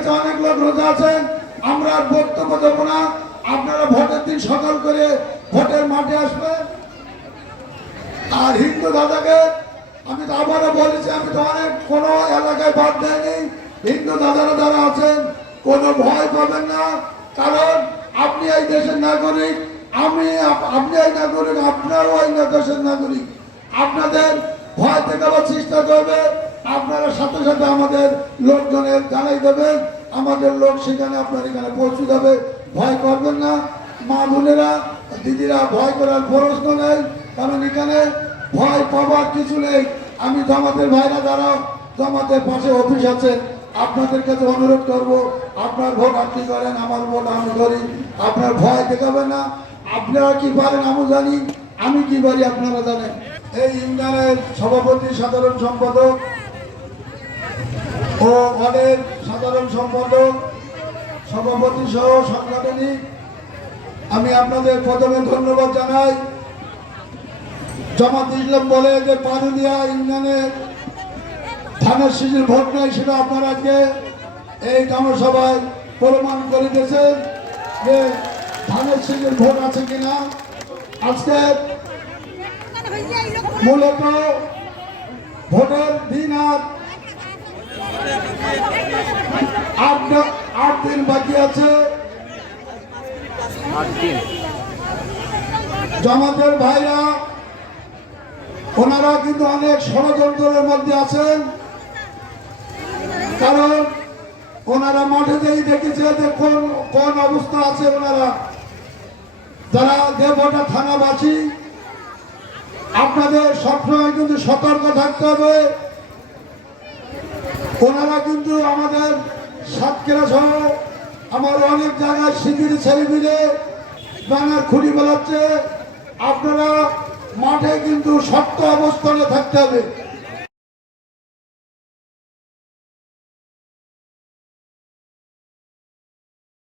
কাছে অনেক লোক রোজা আছেন, আমরা আর বক্তব্য দেবো না। আপনারা ভোটের দিন সকাল করে ভোটের মাঠে আসবেন। আর হিন্দু দাদাকে আমি তো আবারও বলেছি, আমি তো অনেক কোনো এলাকায় বাদ দেয়নি। হিন্দু দাদারা যারা আছেন কোনো ভয় পাবেন না, কারণ আপনি এই দেশের নাগরিক, আপনি এই নাগরিক, আপনারও এই দেশের নাগরিক। আপনাদের ভয় দেখাবার চেষ্টা করবে, আপনারা সাথে সাথে আমাদের লোকজনের জানাই দেবেন, আমাদের লোক সেখানে আপনার এখানে পৌঁছে যাবে। ভয় করবেন না মা বোনেরা, দিদিরা, ভয় করার প্রশ্ন নেই, কারণ এখানে ভয় পাবার কিছু নেই। আমি জামাতের ভাইরা যারা জামাতের পাশে অফিস আছে, আপনাদের কাছে অনুরোধ করব, আপনার ভোট আপনি করেন, আমার ভোট আমি করি, আপনার ভয় দেখাবেন না। আপনারা কি পারেন আমি জানি, আমি কি পারি আপনারা জানেন। এই ইউনিয়নের সভাপতি, সাধারণ সম্পাদক ও ওয়ার্ডের সাধারণ সম্পাদক, সভাপতি সহ সাংগঠনিক, আমি আপনাদের প্রথমে ধন্যবাদ জানাই। জামাত ইসলাম বলে যে পারুলিয়া ইউনিয়নে ধানের শীষের ভোট নেই, সেটা আপনারা আজকে এই জনসভায় প্রমাণ করে দিয়েছেন যে ধানের শীষের ভোট আছে কিনা। আজকে মূলত ভোটের দিন আর 8 দিন বাকি আছে। জামাতের ভাইরা ওনারা কিন্তু অনেক ষড়যন্ত্রের মধ্যে আছেন, কারণ ওনারা মাঠে যেই দেখেছে যে কোন অবস্থা আছে। ওনারা যারা দেবঘাটা থানাবাসী, আপনাদের সবসময় কিন্তু সতর্ক থাকতে হবে। ওনারা কিন্তু আমাদের সাতক্ষীরা সহ আমার অনেক জায়গায় শিবির ছেড়ে মিলে ব্যানার খুঁড়ি বেড়াচ্ছে। আপনারা মাঠে কিন্তু শক্ত অবস্থানে থাকতে হবে।